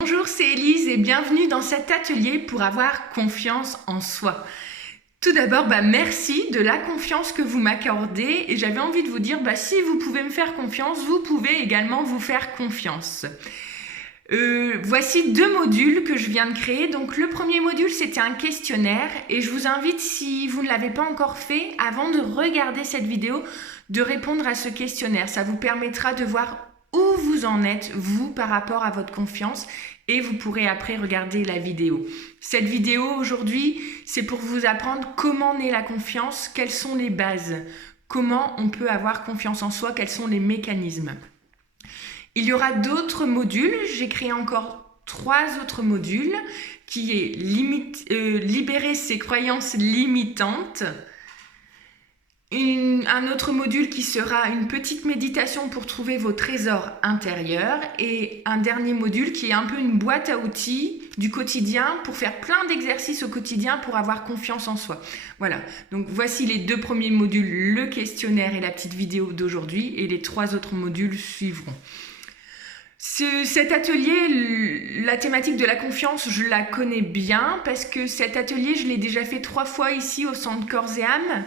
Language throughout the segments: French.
Bonjour, c'est Élise et bienvenue dans cet atelier pour avoir confiance en soi. Tout d'abord, merci de la confiance que vous m'accordez et j'avais envie de vous dire, si vous pouvez me faire confiance, vous pouvez également vous faire confiance. Voici 2 modules que je viens de créer. Donc le premier module, c'était un questionnaire et je vous invite, si vous ne l'avez pas encore fait, avant de regarder cette vidéo, de répondre à ce questionnaire. Ça vous permettra de voir où vous en êtes, vous, par rapport à votre confiance, et vous pourrez après regarder la vidéo. Cette vidéo aujourd'hui, c'est pour vous apprendre comment naît la confiance, quelles sont les bases, comment on peut avoir confiance en soi, quels sont les mécanismes. Il y aura d'autres modules, j'ai créé encore 3 autres modules, qui est libérer ses croyances limitantes, un autre module qui sera une petite méditation pour trouver vos trésors intérieurs et un dernier module qui est un peu une boîte à outils du quotidien pour faire plein d'exercices au quotidien pour avoir confiance en soi. Voilà, donc voici les 2 premiers modules, le questionnaire et la petite vidéo d'aujourd'hui, et les 3 autres modules suivront. Cet atelier, la thématique de la confiance, je la connais bien parce que cet atelier, je l'ai déjà fait 3 fois ici au Centre Corps et Âme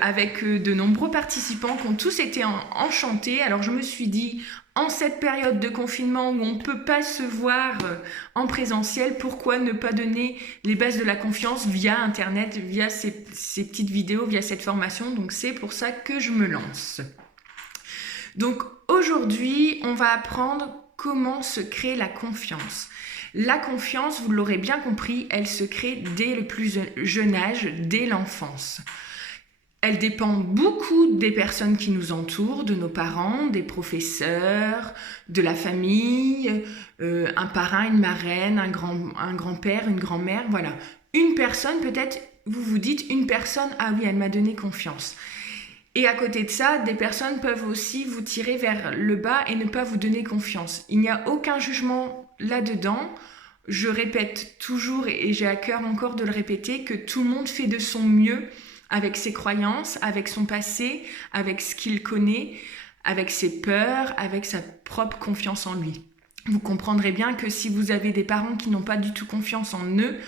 avec de nombreux participants qui ont tous été enchantés. Alors je me suis dit, en cette période de confinement où on ne peut pas se voir en présentiel, pourquoi ne pas donner les bases de la confiance via Internet, via ces petites vidéos, via cette formation. Donc c'est pour ça que je me lance. Donc aujourd'hui, on va apprendre comment se crée la confiance. La confiance, vous l'aurez bien compris, elle se crée dès le plus jeune âge, dès l'enfance. Elle dépend beaucoup des personnes qui nous entourent, de nos parents, des professeurs, de la famille, un parrain, une marraine, un grand-père, une grand-mère, voilà. Une personne, peut-être, vous vous dites, une personne, ah oui, elle m'a donné confiance. Et à côté de ça, des personnes peuvent aussi vous tirer vers le bas et ne pas vous donner confiance. Il n'y a aucun jugement là-dedans. Je répète toujours, et j'ai à cœur encore de le répéter, que tout le monde fait de son mieux avec ses croyances, avec son passé, avec ce qu'il connaît, avec ses peurs, avec sa propre confiance en lui. Vous comprendrez bien que si vous avez des parents qui n'ont pas du tout confiance en eux,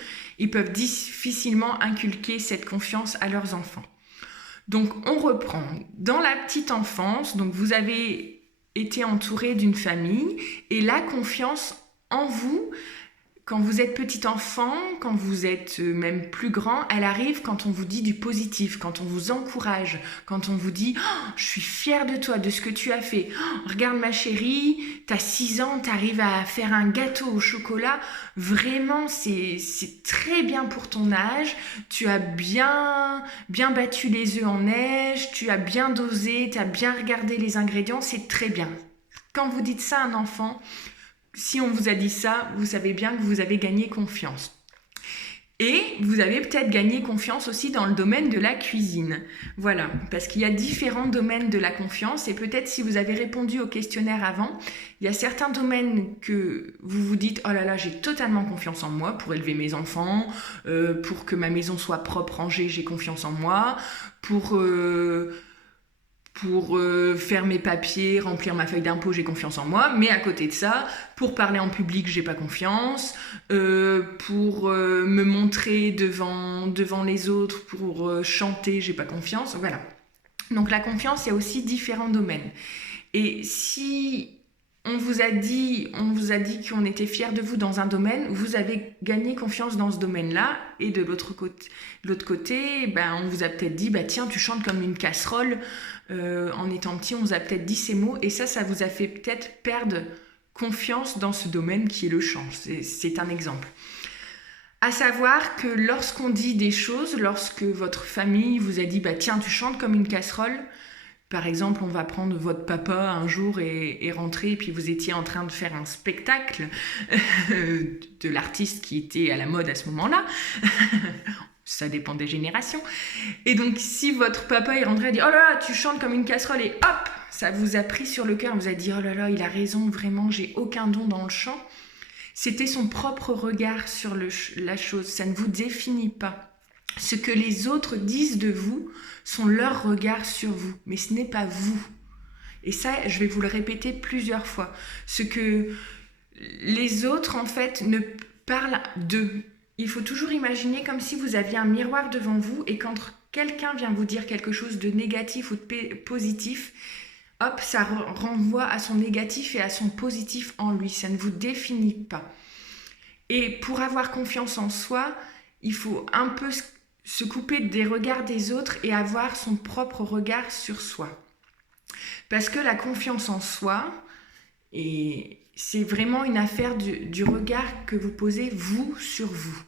ils peuvent difficilement inculquer cette confiance à leurs enfants. Donc on reprend. Dans la petite enfance, donc vous avez été entouré d'une famille et la confiance en vous, quand vous êtes petit enfant, quand vous êtes même plus grand, elle arrive quand on vous dit du positif, quand on vous encourage, quand on vous dit oh, « je suis fière de toi, de ce que tu as fait. Oh, regarde ma chérie, t'as 6 ans, t'arrives à faire un gâteau au chocolat. Vraiment, c'est très bien pour ton âge. Tu as bien battu les œufs en neige, tu as bien dosé, tu as bien regardé les ingrédients, c'est très bien. » Quand vous dites ça à un enfant, si on vous a dit ça, vous savez bien que vous avez gagné confiance. Et vous avez peut-être gagné confiance aussi dans le domaine de la cuisine. Voilà, parce qu'il y a différents domaines de la confiance et peut-être si vous avez répondu au questionnaire avant, il y a certains domaines que vous vous dites « Oh là là, j'ai totalement confiance en moi pour élever mes enfants, pour que ma maison soit propre, rangée, j'ai confiance en moi, pour faire mes papiers, remplir ma feuille d'impôt, j'ai confiance en moi. Mais à côté de ça, pour parler en public, j'ai pas confiance. Pour me montrer devant les autres, pour chanter, j'ai pas confiance. Voilà. Donc la confiance, il y a aussi différents domaines. Et si on vous a dit qu'on était fiers de vous dans un domaine, vous avez gagné confiance dans ce domaine-là, et de l'autre côté, on vous a peut-être dit, tiens, tu chantes comme une casserole. En étant petit, on vous a peut-être dit ces mots, et ça vous a fait peut-être perdre confiance dans ce domaine qui est le chant. C'est un exemple. À savoir que lorsqu'on dit des choses, lorsque votre famille vous a dit, tiens, tu chantes comme une casserole, par exemple, on va prendre votre papa un jour et rentrer, et puis vous étiez en train de faire un spectacle de l'artiste qui était à la mode à ce moment-là. Ça dépend des générations. Et donc, si votre papa est rentré et dit « Oh là là, tu chantes comme une casserole » et hop, ça vous a pris sur le cœur, vous a dit « Oh là là, il a raison, vraiment, j'ai aucun don dans le chant », c'était son propre regard sur la chose. Ça ne vous définit pas. Ce que les autres disent de vous sont leurs regards sur vous, mais ce n'est pas vous. Et ça, je vais vous le répéter plusieurs fois. Ce que les autres, en fait, ne parlent d'eux. Il faut toujours imaginer comme si vous aviez un miroir devant vous et quand quelqu'un vient vous dire quelque chose de négatif ou de positif, hop, ça renvoie à son négatif et à son positif en lui. Ça ne vous définit pas. Et pour avoir confiance en soi, il faut un peu se couper des regards des autres et avoir son propre regard sur soi. Parce que la confiance en soi, c'est vraiment une affaire du regard que vous posez vous sur vous.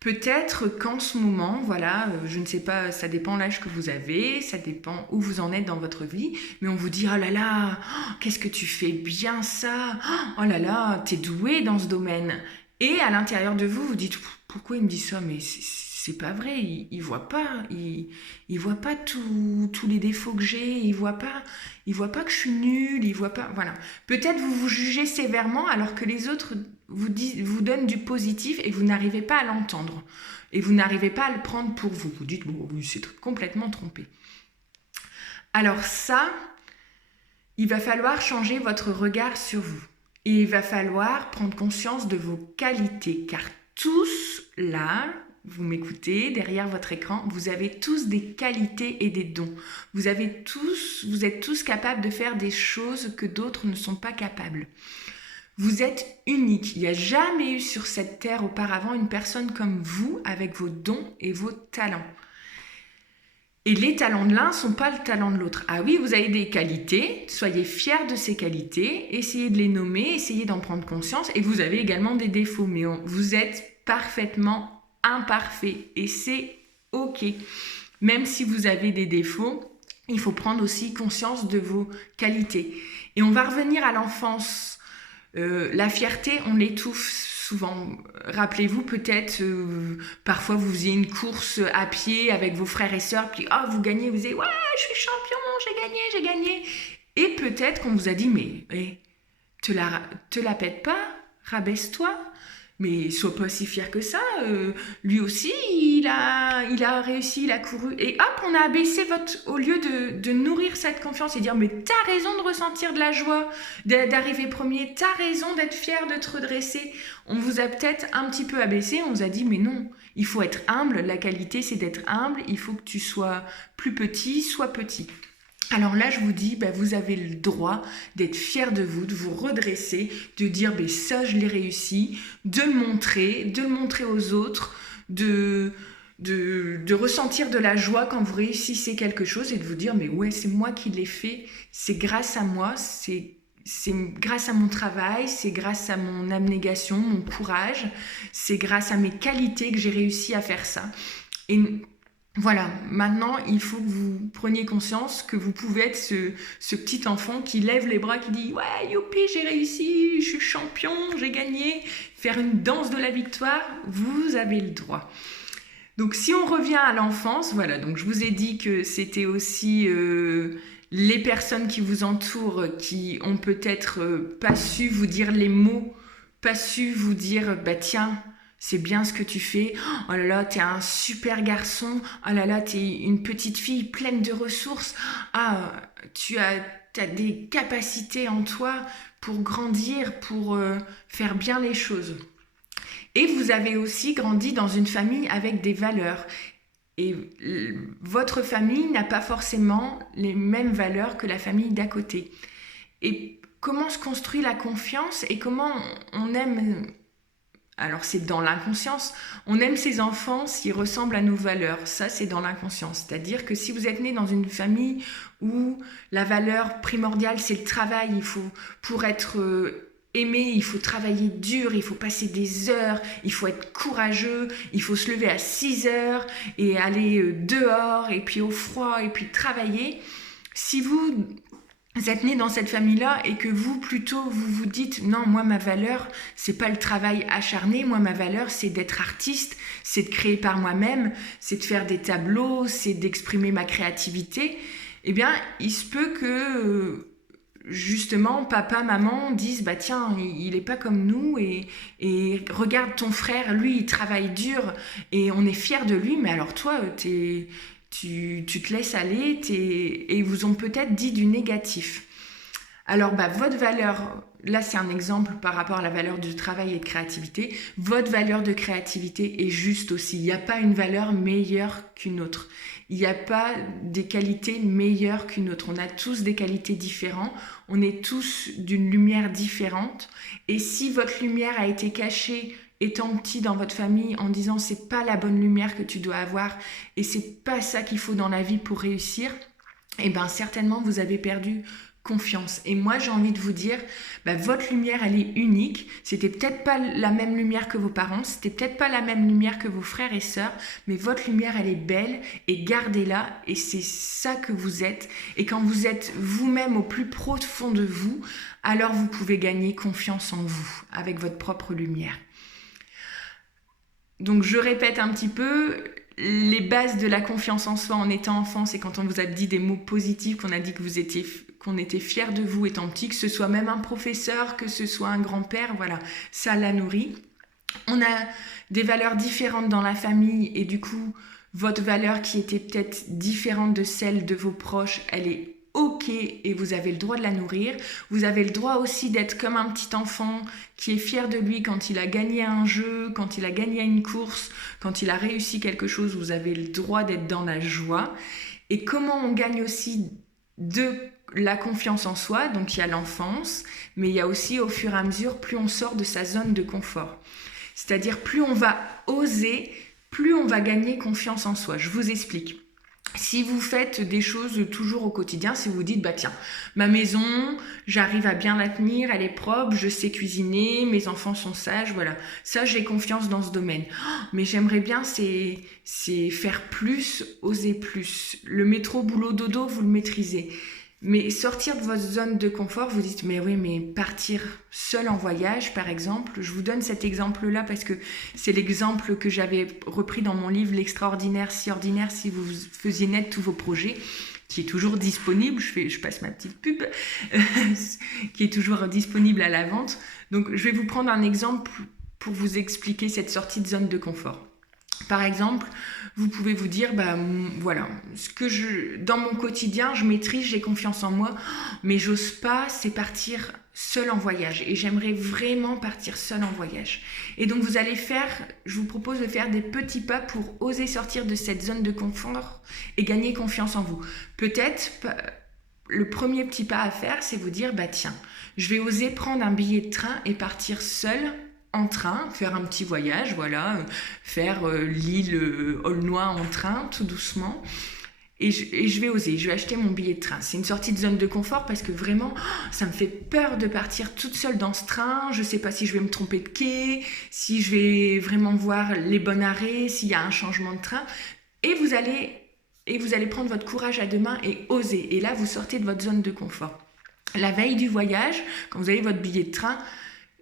Peut-être qu'en ce moment, voilà, je ne sais pas, ça dépend l'âge que vous avez, ça dépend où vous en êtes dans votre vie, mais on vous dit « Oh là là, qu'est-ce que tu fais bien ça, oh là là, t'es doué dans ce domaine ». Et à l'intérieur de vous, vous dites « Pourquoi il me dit ça ? Mais c'est pas vrai, il voit pas, il voit pas tous les défauts que j'ai, il voit pas que je suis nulle, il voit pas, voilà. Peut-être vous vous jugez sévèrement alors que les autres vous donnent du positif et vous n'arrivez pas à l'entendre et vous n'arrivez pas à le prendre pour vous. Vous dites bon, oui, c'est complètement trompé. Alors ça, il va falloir changer votre regard sur vous et il va falloir prendre conscience de vos qualités car tous là, vous m'écoutez, derrière votre écran, vous avez tous des qualités et des dons. Vous êtes tous capables de faire des choses que d'autres ne sont pas capables. Vous êtes unique. Il n'y a jamais eu sur cette terre auparavant une personne comme vous avec vos dons et vos talents. Et les talents de l'un ne sont pas le talent de l'autre. Ah oui, vous avez des qualités, soyez fiers de ces qualités, essayez de les nommer, essayez d'en prendre conscience. Et vous avez également des défauts, mais vous êtes parfaitement imparfait et c'est ok. Même si vous avez des défauts, il faut prendre aussi conscience de vos qualités. Et on va revenir à l'enfance. La fierté, on l'étouffe souvent. Rappelez-vous peut-être, parfois vous faisiez une course à pied avec vos frères et sœurs, puis vous gagnez, vous dites « Ouais, je suis champion, j'ai gagné ». Et peut-être qu'on vous a dit « Mais te la pète pas, rabaisse-toi ». Mais sois pas si fier que ça, lui aussi, il a réussi, il a couru. Et hop, on a abaissé au lieu de nourrir cette confiance et dire « Mais t'as raison de ressentir de la joie, d'arriver premier, t'as raison d'être fier, de te redresser. » On vous a peut-être un petit peu abaissé, on vous a dit « Mais non, il faut être humble, la qualité c'est d'être humble, il faut que tu sois plus petit, sois petit. » Alors là, je vous dis, vous avez le droit d'être fier de vous redresser, de dire ça, je l'ai réussi, de le montrer aux autres, de ressentir de la joie quand vous réussissez quelque chose et de vous dire, mais ouais, c'est moi qui l'ai fait, c'est grâce à moi, c'est grâce à mon travail, c'est grâce à mon abnégation, mon courage, c'est grâce à mes qualités que j'ai réussi à faire ça. Et voilà, maintenant, il faut que vous preniez conscience que vous pouvez être ce petit enfant qui lève les bras, qui dit « Ouais, youpi, j'ai réussi, je suis champion, j'ai gagné ». Faire une danse de la victoire, vous avez le droit. Donc, si on revient à l'enfance, voilà, donc je vous ai dit que c'était aussi les personnes qui vous entourent qui ont peut-être pas su vous dire les mots, pas su vous dire « Tiens, c'est bien ce que tu fais. Oh là là, t'es un super garçon. Oh là là, t'es une petite fille pleine de ressources. Ah, tu as des capacités en toi pour grandir, pour faire bien les choses. » Et vous avez aussi grandi dans une famille avec des valeurs. Et votre famille n'a pas forcément les mêmes valeurs que la famille d'à côté. Et comment se construit la confiance et comment on aime... Alors c'est dans l'inconscience, on aime ses enfants s'ils ressemblent à nos valeurs, ça c'est dans l'inconscience, c'est-à-dire que si vous êtes né dans une famille où la valeur primordiale c'est le travail, pour être aimé, il faut travailler dur, il faut passer des heures, il faut être courageux, il faut se lever à 6 heures et aller dehors et puis au froid et puis travailler, si vous êtes né dans cette famille-là et que vous, plutôt, vous dites « Non, moi, ma valeur, c'est pas le travail acharné. Moi, ma valeur, c'est d'être artiste, c'est de créer par moi-même, c'est de faire des tableaux, c'est d'exprimer ma créativité. » Eh bien, il se peut que, justement, papa, maman disent « Tiens, il est pas comme nous et regarde ton frère, lui, il travaille dur et on est fiers de lui, mais alors toi, tu te laisses aller et ils vous ont peut-être dit du négatif. » Alors, votre valeur, là c'est un exemple par rapport à la valeur du travail et de créativité. Votre valeur de créativité est juste aussi. Il n'y a pas une valeur meilleure qu'une autre. Il n'y a pas des qualités meilleures qu'une autre. On a tous des qualités différentes. On est tous d'une lumière différente. Et si votre lumière a été cachée étant petit dans votre famille en disant c'est pas la bonne lumière que tu dois avoir et c'est pas ça qu'il faut dans la vie pour réussir, eh bien certainement vous avez perdu confiance. Et moi j'ai envie de vous dire, votre lumière elle est unique. C'était peut-être pas la même lumière que vos parents, c'était peut-être pas la même lumière que vos frères et sœurs, mais votre lumière elle est belle et gardez-la, et c'est ça que vous êtes. Et quand vous êtes vous-même au plus profond de vous, alors vous pouvez gagner confiance en vous avec votre propre lumière. Donc je répète un petit peu, les bases de la confiance en soi en étant enfant, c'est quand on vous a dit des mots positifs, qu'on a dit que qu'on était fiers de vous étant petit, que ce soit même un professeur, que ce soit un grand-père, voilà, ça la nourrit. On a des valeurs différentes dans la famille et du coup, votre valeur qui était peut-être différente de celle de vos proches, elle est ok et vous avez le droit de la nourrir. Vous avez le droit aussi d'être comme un petit enfant qui est fier de lui quand il a gagné un jeu, quand il a gagné une course, quand il a réussi quelque chose. Vous avez le droit d'être dans la joie. Et comment on gagne aussi de la confiance en soi? Donc il y a l'enfance, mais il y a aussi au fur et à mesure, plus on sort de sa zone de confort. C'est-à-dire plus on va oser, plus on va gagner confiance en soi. Je vous explique. Si vous faites des choses toujours au quotidien, si vous vous dites, tiens, ma maison, j'arrive à bien la tenir, elle est propre, je sais cuisiner, mes enfants sont sages, voilà. Ça, j'ai confiance dans ce domaine. Mais j'aimerais bien, c'est faire plus, oser plus. Le métro, boulot, dodo, vous le maîtrisez. Mais sortir de votre zone de confort, vous dites, mais oui, mais partir seul en voyage, par exemple. Je vous donne cet exemple-là parce que c'est l'exemple que j'avais repris dans mon livre « L'extraordinaire, si ordinaire, si vous faisiez naître tous vos projets », qui est toujours disponible, je passe ma petite pub, qui est toujours disponible à la vente. Donc, je vais vous prendre un exemple pour vous expliquer cette sortie de zone de confort. Par exemple, vous pouvez vous dire, voilà, dans mon quotidien, je maîtrise, j'ai confiance en moi, mais j'ose pas, c'est partir seul en voyage. Et j'aimerais vraiment partir seul en voyage. Et donc, je vous propose de faire des petits pas pour oser sortir de cette zone de confort et gagner confiance en vous. Peut-être, le premier petit pas à faire, c'est vous dire, tiens, je vais oser prendre un billet de train et partir seul en train, faire un petit voyage, voilà, faire l'île Aulnois en train, tout doucement. Et je vais oser, je vais acheter mon billet de train. C'est une sortie de zone de confort parce que vraiment, ça me fait peur de partir toute seule dans ce train. Je ne sais pas si je vais me tromper de quai, si je vais vraiment voir les bons arrêts, s'il y a un changement de train. Et vous allez prendre votre courage à deux mains et oser. Et là, vous sortez de votre zone de confort. La veille du voyage, quand vous avez votre billet de train,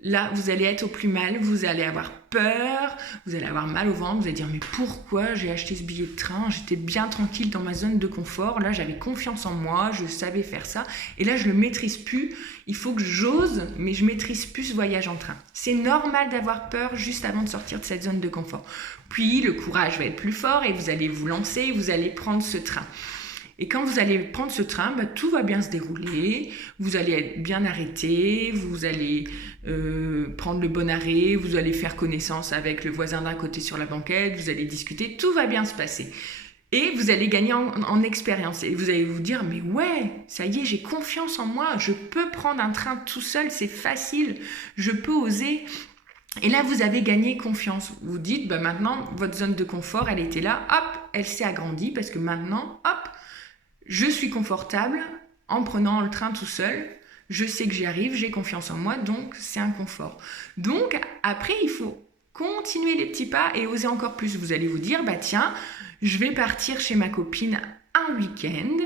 là, vous allez être au plus mal, vous allez avoir peur, vous allez avoir mal au ventre, vous allez dire « mais pourquoi j'ai acheté ce billet de train? J'étais bien tranquille dans ma zone de confort, là j'avais confiance en moi, je savais faire ça, et là je ne le maîtrise plus, il faut que j'ose, mais je ne maîtrise plus ce voyage en train. » C'est normal d'avoir peur juste avant de sortir de cette zone de confort. Puis le courage va être plus fort et vous allez vous lancer, vous allez prendre ce train. Et quand vous allez prendre ce train, tout va bien se dérouler, vous allez être bien arrêté, vous allez prendre le bon arrêt, vous allez faire connaissance avec le voisin d'un côté sur la banquette, vous allez discuter, tout va bien se passer. Et vous allez gagner en expérience. Et vous allez vous dire, mais ouais, ça y est, j'ai confiance en moi, je peux prendre un train tout seul, c'est facile, je peux oser. Et là, vous avez gagné confiance. Vous dites, maintenant, votre zone de confort, elle était là, hop, elle s'est agrandie parce que maintenant, hop, je suis confortable en prenant le train tout seul. Je sais que j'y arrive, j'ai confiance en moi, donc c'est un confort. Donc après, il faut continuer les petits pas et oser encore plus. Vous allez vous dire, tiens, je vais partir chez ma copine un week-end.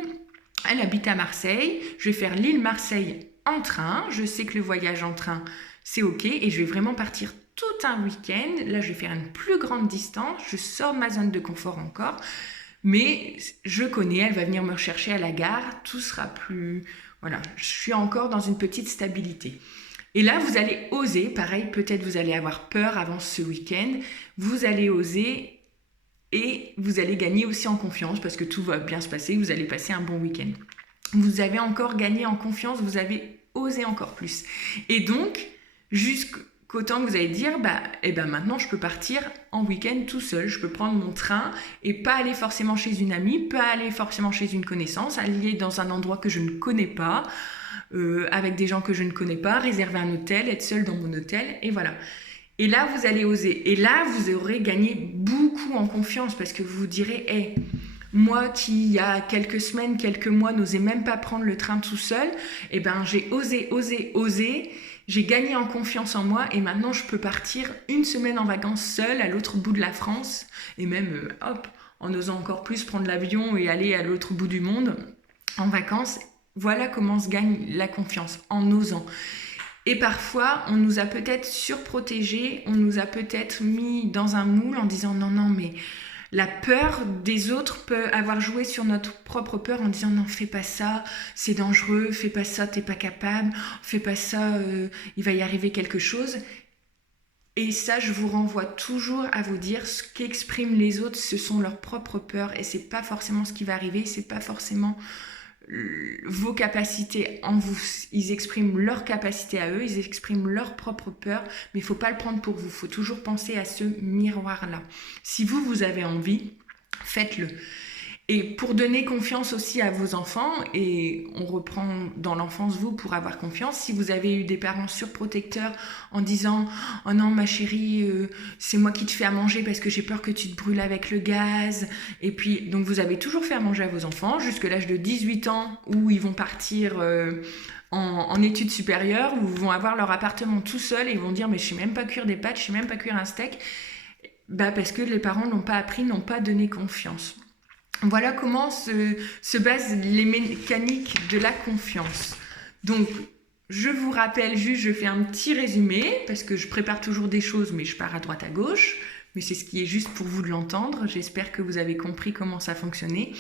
Elle habite à Marseille. Je vais faire l'île Marseille en train. Je sais que le voyage en train, c'est ok. Et je vais vraiment partir tout un week-end. Là, je vais faire une plus grande distance. Je sors de ma zone de confort encore. Mais je connais, elle va venir me rechercher à la gare, tout sera plus... Voilà, je suis encore dans une petite stabilité. Et là, vous allez oser, pareil, peut-être vous allez avoir peur avant ce week-end, vous allez oser et vous allez gagner aussi en confiance parce que tout va bien se passer, vous allez passer un bon week-end. Vous avez encore gagné en confiance, vous avez oser encore plus. Et donc, jusqu'au temps que vous allez dire, maintenant je peux partir en week-end tout seul, je peux prendre mon train et pas aller forcément chez une amie, pas aller forcément chez une connaissance, aller dans un endroit que je ne connais pas, avec des gens que je ne connais pas, réserver un hôtel, être seul dans mon hôtel, et voilà. Et là, vous allez oser. Et là, vous aurez gagné beaucoup en confiance parce que vous vous direz, hey, moi qui, il y a quelques semaines, quelques mois, n'osais même pas prendre le train tout seul, j'ai osé. J'ai gagné en confiance en moi et maintenant, je peux partir une semaine en vacances seule à l'autre bout de la France et même, en osant encore plus prendre l'avion et aller à l'autre bout du monde en vacances. Voilà comment se gagne la confiance, en osant. Et parfois, on nous a peut-être surprotégés, on nous a peut-être mis dans un moule en disant non, mais la peur des autres peut avoir joué sur notre propre peur en disant non, fais pas ça, c'est dangereux, fais pas ça, t'es pas capable, fais pas ça, il va y arriver quelque chose. Et ça, je vous renvoie toujours à vous dire ce qu'expriment les autres, ce sont leurs propres peurs et c'est pas forcément ce qui va arriver, c'est pas forcément vos capacités en vous. Ils expriment leurs capacités à eux, ils expriment leur propre peur, mais il ne faut pas le prendre pour vous. Il faut toujours penser à ce miroir-là. Si vous avez envie, faites-le. Et pour donner confiance aussi à vos enfants, et on reprend dans l'enfance vous pour avoir confiance, si vous avez eu des parents surprotecteurs en disant « Oh non ma chérie, c'est moi qui te fais à manger parce que j'ai peur que tu te brûles avec le gaz », et puis donc vous avez toujours fait à manger à vos enfants jusqu'à l'âge de 18 ans où ils vont partir en études supérieures, où ils vont avoir leur appartement tout seul et ils vont dire « Mais je sais même pas cuire des pâtes, je sais même pas cuire un steak », parce que les parents n'ont pas appris, n'ont pas donné confiance. Voilà comment se basent les mécaniques de la confiance. Donc, je vous rappelle juste, je fais un petit résumé, parce que je prépare toujours des choses, mais je pars à droite à gauche. Mais c'est ce qui est juste pour vous de l'entendre. J'espère que vous avez compris comment ça fonctionnait.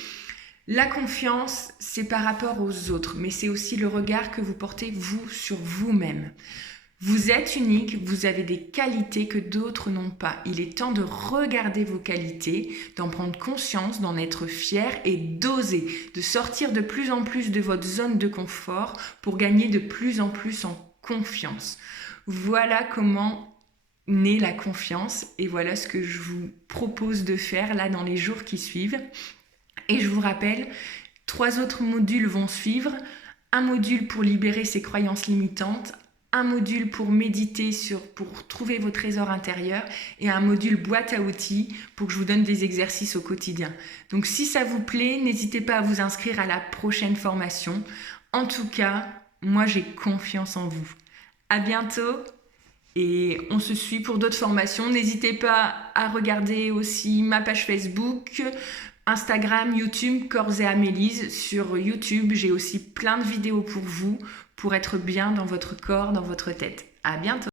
La confiance, c'est par rapport aux autres, mais c'est aussi le regard que vous portez, vous, sur vous-même. Vous êtes unique, vous avez des qualités que d'autres n'ont pas. Il est temps de regarder vos qualités, d'en prendre conscience, d'en être fier et d'oser, de sortir de plus en plus de votre zone de confort pour gagner de plus en plus en confiance. Voilà comment naît la confiance et voilà ce que je vous propose de faire là dans les jours qui suivent. Et je vous rappelle, 3 autres modules vont suivre. Un module pour libérer ses croyances limitantes, un module pour méditer pour trouver vos trésors intérieurs et un module boîte à outils pour que je vous donne des exercices au quotidien. Donc si ça vous plaît, n'hésitez pas à vous inscrire à la prochaine formation. En tout cas, moi j'ai confiance en vous. À bientôt et on se suit pour d'autres formations. N'hésitez pas à regarder aussi ma page Facebook, Instagram, YouTube, Corps et Amélise. Sur YouTube, j'ai aussi plein de vidéos pour vous, pour être bien dans votre corps, dans votre tête. À bientôt!